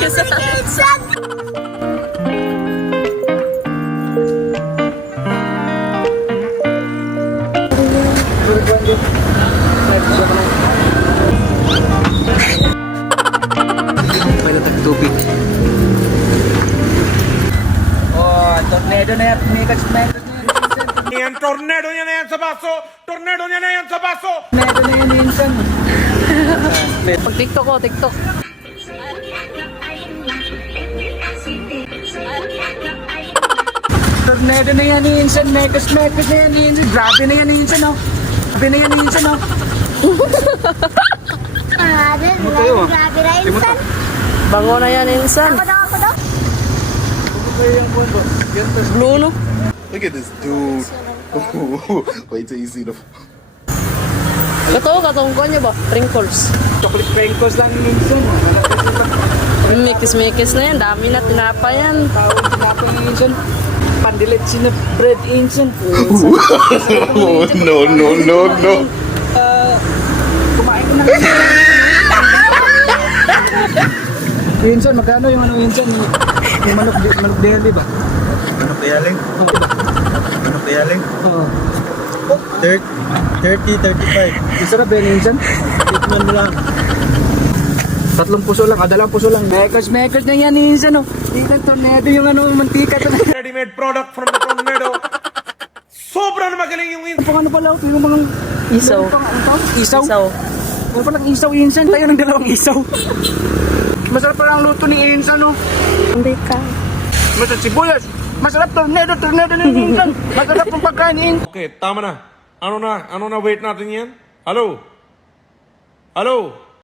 you sa... May latak tubig. Oh, tornado na yan. Tornado Tornado niya na yan sa baso! Tornado niya na yan sa baso! na yan, Insan. Pag TikTok ko, TikTok. Tornado na yan, Insan. Megas na yan, Insan. Grabe na yan, Insan, oh. Grabe na yan, Insan, oh. Grabe na insan. Bango na yan, insan. Ako daw. Blue, no? Look at this dude. Wait till you see the. Katong ko niya ba? Sprinkles. Chocolate sprinkles lang, Insan. Mikis-mikis na yan. Dami na tinapa yan. Tawag tinapay ng Insan. Pandilit na bread, Insan. Oh, no. Kumain ko na. Insan, magkano yung ano, Insan? Yung manok deli ba? Manok yaling? Oo, diba? Manok yaling? Oo. 30, 35. Masarap yan, Insan. Tikman mo lang. 3 puso lang, 2 puso lang. Mekos na yan, Insan, oh. Tingnan, tornado yung ano, mantika. Ready-made product from the tornado. Sobrang magaling yung Pang ano pala, yung mga... Isaw. Pang ano tawag? Isaw? Isaw. Ano palang isaw, Insan? Tayo ng 2 isaw. Masarap pala ang luto ni Insan, oh. Hindi ka. Masarap sibuyas. Masarap tornado ni Insan. Masarap ang pagkain ni Insan. Okay, tama na. Ano na weight natin yan? Hello?